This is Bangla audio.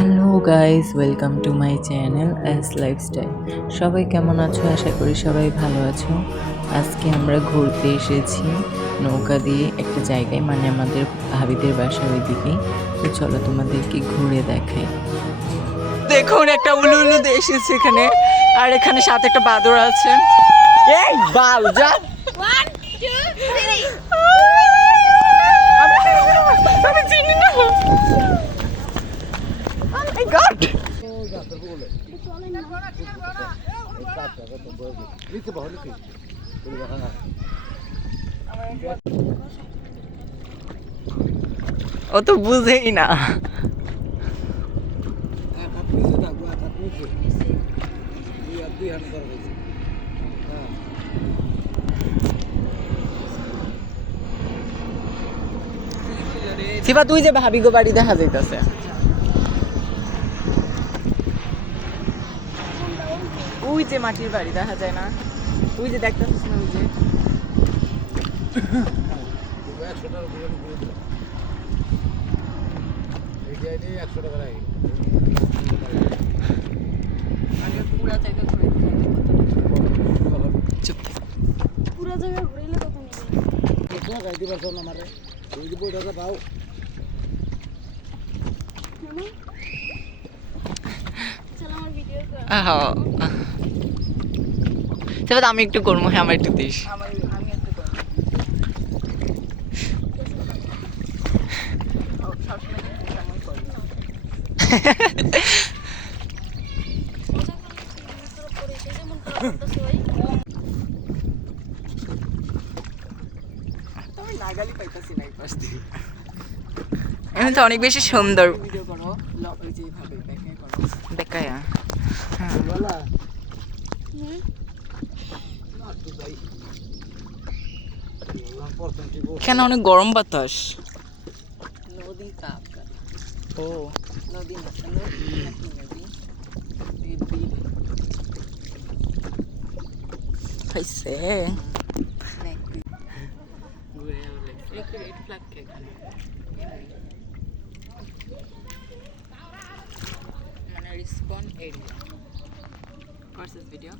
Hello guys, welcome to my channel S lifestyle. সবাই কেমন আছো? আশা করি সবাই ভালো আছো। আজকে আমরা ঘুরতে এসেছি নৌকা দিয়ে একটা জায়গায়, মানে আমাদের ভাবিদের বাসার ওইদিকে। তো চলো তোমাদেরকে ঘুরে দেখাই। দেখুন একটা উলু উলু এসেছে এখানে, আর এখানে সাথে একটা বাদর আছে। এই বাল যা। 1, 2, 3. আমি চিনি না। Oh my God! ও তো বুঝেই না। সিফা তুই যে ভাবি গো বাড়ি দেখা যাইতাছে। ওই যে মাটির বাড়ি দেখা যায় না, ওই যে দেখতেছিস না, ওই যে চুপ। পুরো জায়গা ঘুরাইলে কত নেবে? চল আমার ভিডিও কর। সেটা আমি একটু করবো, হ্যাঁ আমার একটু দিস। আমি একটু কর। আমি নাগালি পাইতাছি না এই পাশ দিয়ে। এখন তো অনেক বেশি সুন্দর। ভিডিও করো, ওই যে এইভাবে ব্যাকে করো, দেখায়া। হ্যাঁ বলা। কেন অনেক গরম বাতাস? নদী কাপ। ও নদী না, নদী নদী খাইছে। মানে রেসপন্ড এরিয়া ভার্সেস ভিডিও।